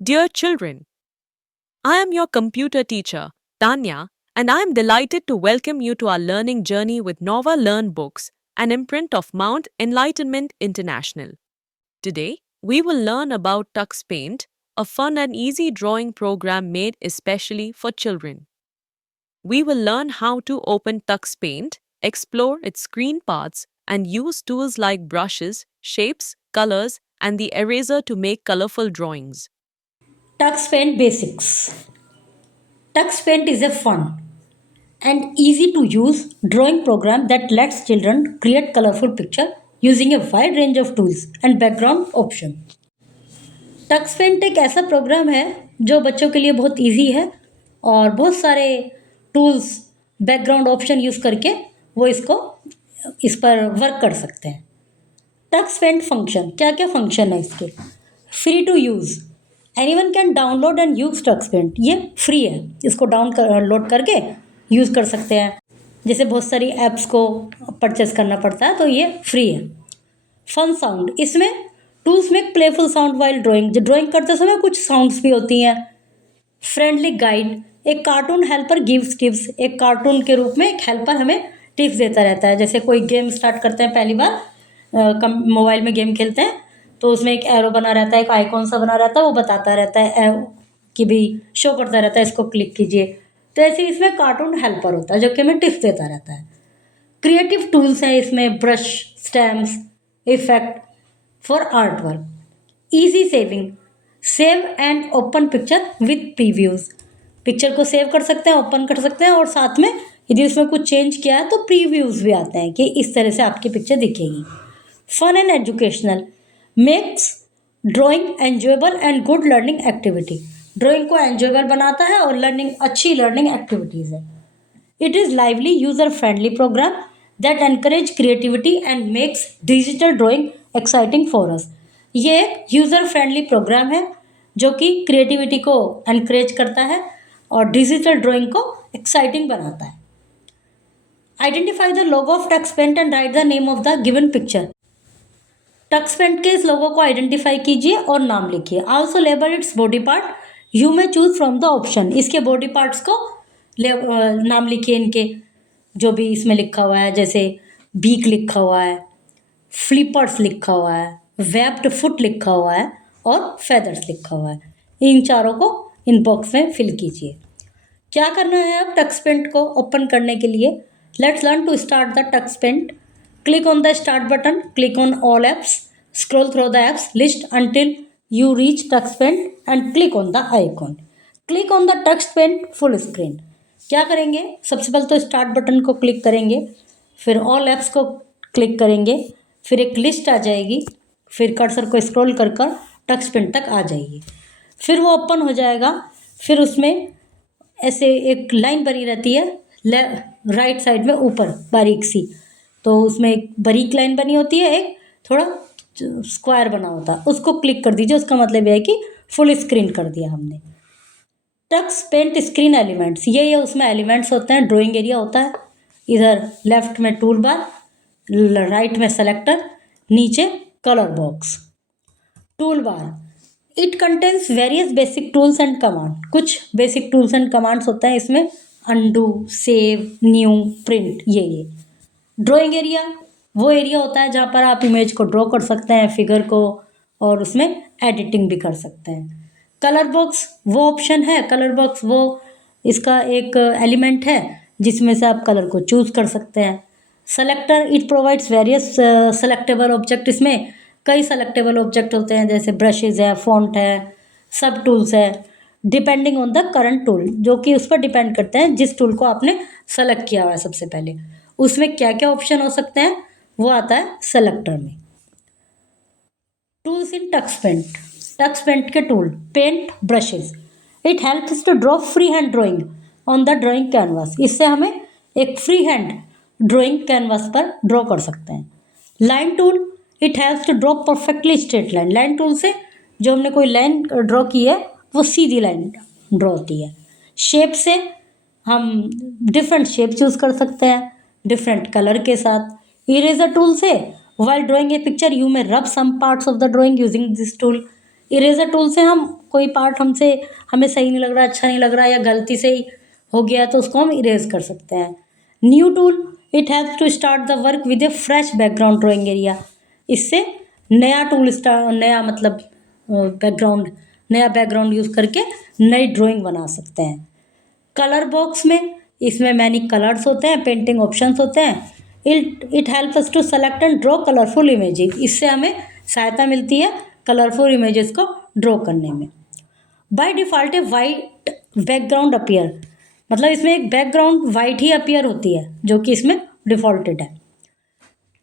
Dear children, I am your computer teacher, Tanya, and I am delighted to welcome you to our learning journey with Nova Learn Books, an imprint of Mount Enlightenment International. Today, we will learn about Tux Paint, a fun and easy drawing program made especially for children. We will learn how to open Tux Paint, explore its screen parts, and use tools like brushes, shapes, colors, and the eraser to make colorful drawings. Tux Paint Basics. Tux Paint is a fun and easy to use drawing program that lets children create colorful picture using a wide range of tools and background option. Tux Paint एक ऐसा programme है जो बच्चों के लिए बहुत easy है और बहुत सारे टूल्स बैकग्राउंड ऑप्शन यूज करके वो इस पर वर्क कर सकते हैं. टक्स पेंट फंक्शन क्या क्या फंक्शन है इसके. Free to use. Anyone can download and use Tux Paint. ये फ्री है, इसको लोड करके यूज़ कर सकते हैं. जैसे बहुत सारी ऐप्स को परचेस करना पड़ता है तो ये फ्री है. Fun sound. इसमें tools make playful sound while drawing. जो ड्राइंग करते समय कुछ साउंड्स भी होती हैं. Friendly guide. एक कार्टून हेल्पर गिव्स टिप्स. एक कार्टून के रूप में एक हेल्पर हमें टिप्स देता रहता है. जैसे कोई गेम स्टार्ट करते हैं पहली बार, मोबाइल में गेम खेलते हैं तो उसमें एक एरो बना रहता है, एक आइकॉन सा बना रहता है, वो बताता रहता है कि भी शो करता रहता है इसको क्लिक कीजिए. तो ऐसे इसमें कार्टून हेल्पर होता है जो कि हमें टिप्स देता रहता है. क्रिएटिव टूल्स हैं इसमें. Brush, stamps, effect for art work. Easy saving. Save and open picture with previews. Picture को सेव कर सकते हैं, ओपन कर सकते हैं और साथ में यदि उसमें कुछ चेंज किया है तो प्रीव्यूज भी आते हैं कि इस तरह से आपकी पिक्चर दिखेगी. Fun and educational. Makes drawing enjoyable and good learning activity. Drawing को एंजॉयबल बनाता है और अच्छी लर्निंग एक्टिविटीज़ है. It is lively user friendly program that encourage creativity and makes digital drawing exciting for us. ये एक user friendly programme है जो कि क्रिएटिविटी को एनकरेज करता है और डिजिटल ड्राइंग को एक्साइटिंग बनाता है. Identify the logo of Tux Paint and write the name of the given picture. Tux Paint के इस लोगो को आइडेंटिफाई कीजिए और नाम लिखिए. Also label its body part. You may choose from the option. इसके बॉडी पार्ट्स को नाम लिखिए. इनके जो भी इसमें लिखा हुआ है, जैसे बीक लिखा हुआ है, फ्लिपर्स लिखा हुआ है, वेब्ड फुट लिखा हुआ है और फेदर्स लिखा हुआ है. इन चारों को इन बॉक्स में फिल कीजिए. क्या करना है अब टक्स पेंट को ओपन करने के लिए. Let's learn to start the Tux Paint. Click on the start button, click on all apps, scroll through the apps list until you reach TuxPaint and click on the icon. Click on the TuxPaint full screen. क्या करेंगे, सबसे पहले तो start button को click करेंगे, फिर all apps को click करेंगे, फिर एक लिस्ट आ जाएगी, फिर कर्सर को स्क्रॉल कर कर TuxPaint तक आ जाएगी. फिर वो ओपन हो जाएगा. फिर उसमें ऐसे एक लाइन बनी रहती है राइट साइड में ऊपर बारीक सी. तो उसमें एक बारीक लाइन बनी होती है, एक थोड़ा स्क्वायर बना होता है, उसको क्लिक कर दीजिए. उसका मतलब यह है कि फुल स्क्रीन कर दिया हमने. Tux Paint screen elements. ये उसमें एलिमेंट्स होते हैं. ड्राइंग एरिया होता है, इधर लेफ्ट में टूल बार, राइट में सेलेक्टर, नीचे colour box. Tool bar. It contains various basic tools and command. कुछ बेसिक टूल्स एंड कमांड्स होते हैं इसमें. Undo, save, new, print. ये ड्राइंग एरिया वो एरिया होता है जहाँ पर आप इमेज को ड्रॉ कर सकते हैं, फिगर को, और उसमें एडिटिंग भी कर सकते हैं. कलर बॉक्स वो ऑप्शन है. कलर बॉक्स वो इसका एक एलिमेंट है जिसमें से आप कलर को चूज़ कर सकते हैं. Selector. It provides various selectable object. इसमें कई सेलेक्टेबल ऑब्जेक्ट होते हैं, जैसे ब्रशेज़ है, फॉन्ट है, सब टूल्स है, depending on the current tool, जो कि उस पर डिपेंड करते हैं जिस टूल को आपने सेलेक्ट किया हुआ है. सबसे पहले उसमें क्या क्या ऑप्शन हो सकते हैं वो आता है सेलेक्टर में. Tools in Tux Paint. Tux Paint के tool. Paint brushes. It helps to draw free hand drawing on the drawing canvas. इससे हमें एक फ्री हैंड ड्राइंग कैनवास पर ड्रॉ कर सकते हैं. Line tool. It helps to draw perfectly straight line. Line tool से जो हमने कोई लाइन ड्रॉ की है वो सीधी लाइन ड्रॉ होती है. शेप से हम डिफरेंट शेप्स यूज़ कर सकते हैं डिफरेंट कलर के साथ. इरेजर टूल से while drawing a picture you may rub some parts of the drawing using this tool. Eraser tool से हम कोई पार्ट हमें सही नहीं लग रहा, अच्छा नहीं लग रहा या गलती से ही हो गया तो उसको हम इरेज कर सकते हैं। New tool, it helps to start the work with a fresh background drawing area. इससे नया टूल नया मतलब बैकग्राउंड नया बैकग्राउंड यूज़ करके नई ड्राइंग बना सकते हैं। कलर बॉक्स में इसमें मैनी कलर्स होते हैं, पेंटिंग ऑप्शंस होते हैं। It helps us to select and draw colourful images. इससे हमें सहायता मिलती है कलरफुल इमेजेस को ड्रॉ करने में। By default A white background appear, मतलब इसमें एक बैकग्राउंड वाइट ही अपीयर होती है जो कि इसमें डिफ़ॉल्टेड है।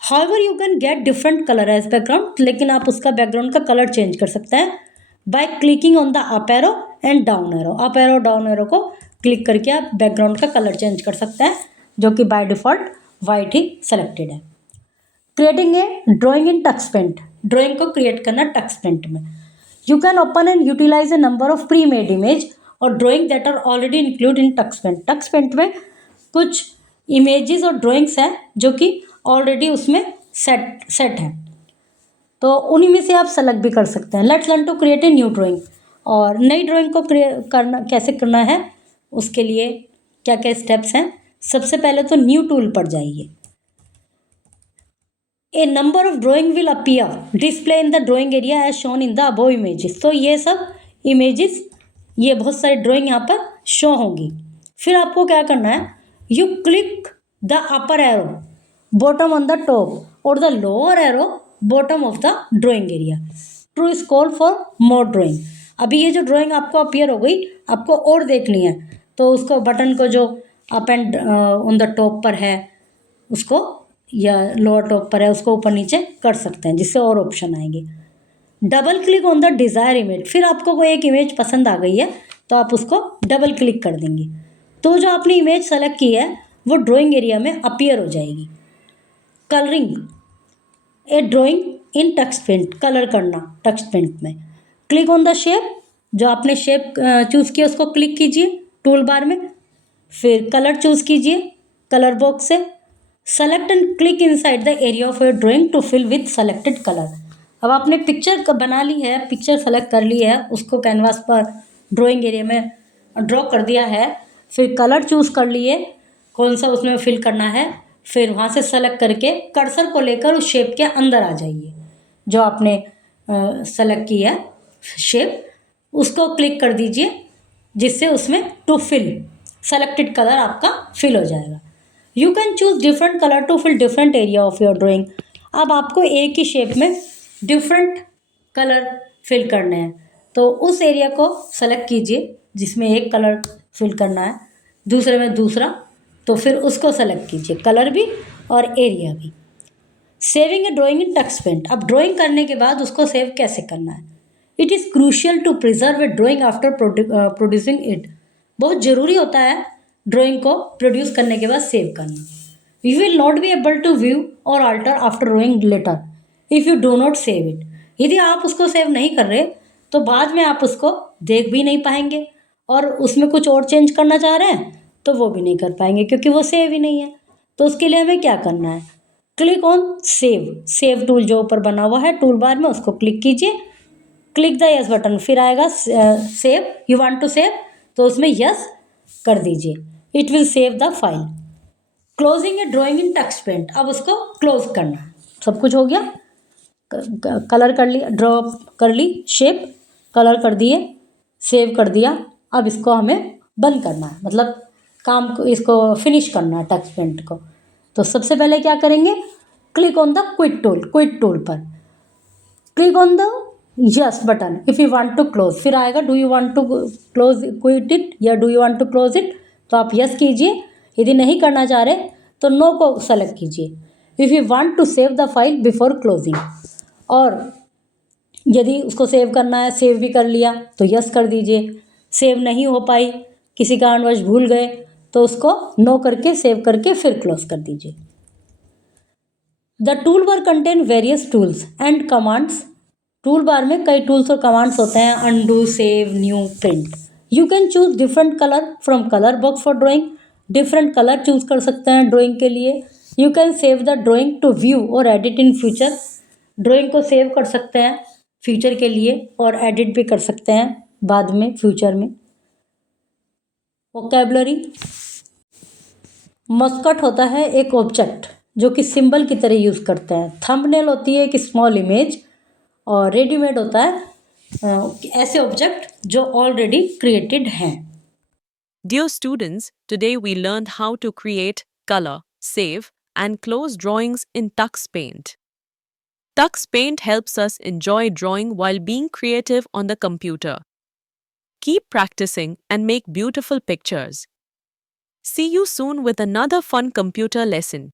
However you can get different colour as background, लेकिन आप उसका बैकग्राउंड का कलर चेंज कर सकते हैं by clicking on the up arrow and down arrow. Up arrow down arrow को क्लिक करके आप बैकग्राउंड का कलर चेंज कर सकते हैं जो कि बाय डिफ़ॉल्ट वाइट ही सेलेक्टेड है। Creating a drawing in Tux Paint, drawing को क्रिएट करना टक्स पेंट में। You can open and utilize a number of pre made image और drawing that are already include in Tux Paint. Tux Paint में कुछ images और drawings हैं जो कि ऑलरेडी उसमें सेट है, तो उन्हीं में से आप सेलेक्ट भी कर सकते हैं। Let's learn to create a new drawing, और नई ड्राइंग को कैसे करना है उसके लिए क्या क्या स्टेप्स हैं। सबसे पहले तो न्यू टूल पर जाइए। A number of drawing will appear display in the drawing area as shown in the above images. तो ये सब इमेजेस, ये बहुत सारी ड्राइंग यहाँ पर शो होंगी। फिर आपको क्या करना है, you click the upper arrow bottom on the top और the lower arrow bottom of the drawing area to scroll for more drawing. अभी ये जो ड्राइंग आपको अपीयर हो गई, आपको और देखनी है तो उसको बटन को जो up and on the top पर है उसको, या लोअर टॉप पर है उसको ऊपर नीचे कर सकते हैं जिससे और ऑप्शन आएंगे। Double click on the desire image, फिर आपको कोई एक इमेज पसंद आ गई है तो आप उसको डबल क्लिक कर देंगे तो जो आपने इमेज सेलेक्ट की है वो ड्राइंग एरिया में अपीयर हो जाएगी। Colouring A drawing in text paint, colour करना टेक्स्ट पेंट में। क्लिक ऑन द शेप, जो आपने शेप चूज़ किया उसको क्लिक कीजिए टूल बार में। फिर कलर चूज़ कीजिए कलर बॉक्स से। Select and click inside the area of your drawing to fill with selected colour. अब आपने पिक्चर बना ली है, पिक्चर सेलेक्ट कर ली है, उसको कैनवास पर ड्राइंग एरिया में ड्रॉ कर दिया है। फिर कलर चूज़ कर लिए कौन सा उसमें फिल करना है, फिर वहाँ से सेलेक्ट करके कर्सर को लेकर उस शेप के अंदर आ जाइए जो आपने सेलेक्ट की है शेप, उसको क्लिक कर दीजिए जिससे उसमें टू फिल सेलेक्टेड कलर आपका फिल हो जाएगा। You can choose different colour to fill different area of your drawing. अब आपको एक ही शेप में डिफरेंट कलर फिल करने हैं तो उस एरिया को सेलेक्ट कीजिए जिसमें एक कलर फिल करना है, दूसरे में दूसरा, तो फिर उसको सेलेक्ट कीजिए कलर भी और एरिया भी। Saving a drawing in text paint, अब ड्राइंग करने के बाद उसको सेव कैसे करना है। It is crucial to preserve a drawing after producing it, बहुत ज़रूरी होता है ड्राइंग को प्रोड्यूस करने के बाद सेव करना। You will not be able to view और alter after drawing later if you do not save it. यदि आप उसको सेव नहीं कर रहे तो बाद में आप उसको देख भी नहीं पाएंगे और उसमें कुछ और चेंज करना चाह रहे हैं तो वो भी नहीं कर पाएंगे क्योंकि वो सेव ही नहीं है। तो उसके लिए हमें क्या करना है, क्लिक ऑन सेव टूल जो ऊपर बना हुआ है टूल बार में, उसको क्लिक कीजिए। क्लिक द यस बटन, फिर आएगा save, you want to save तो उसमें यस कर दीजिए, it will save the file. Closing a drawing in text paint, अब उसको क्लोज करना है। सब कुछ हो गया, कलर कर लिया, ड्रॉ कर ली शेप, कलर कर दिए, सेव कर दिया। अब इसको हमें बंद करना है, मतलब काम को इसको फिनिश करना है टेक्स्ट पेंट को। तो सबसे पहले क्या करेंगे, click on the quit tool पर click on the yes button if you want to close, फिर आएगा do you want to close quit it या do you want to close it, तो आप यस कीजिए। यदि नहीं करना चाह रहे तो नो को सेलेक्ट कीजिए। If you want to save the file before closing, और यदि उसको सेव करना है, सेव भी कर लिया तो यस कर दीजिए। सेव नहीं हो पाई, किसी कारणवश भूल गए तो उसको नो करके सेव करके फिर क्लोज कर दीजिए। The tool bar contain various tools and commands, tool bar में कई टूल्स और कमांड्स होते हैं, undo, save, new, print. You can choose different colour from colour box for drawing, different colour choose कर सकते हैं ड्राइंग के लिए। You can save the drawing to view or edit in future, drawing को save कर सकते हैं future के लिए और एडिट भी कर सकते हैं बाद में फ्यूचर में। वोकेबलरी, मस्कट होता है एक ऑब्जेक्ट जो कि सिंबल की तरह यूज़ करते हैं। थंबनेल होती है एक स्मॉल इमेज और रेडीमेड होता है ऐसे ऑब्जेक्ट जो ऑलरेडी क्रिएटेड हैं। Dear students, today we learned how to create, color, save, and close drawings in Tux Paint. Tux Paint helps us enjoy drawing while being creative on the computer. Keep practicing and make beautiful pictures. See you soon with another fun computer lesson.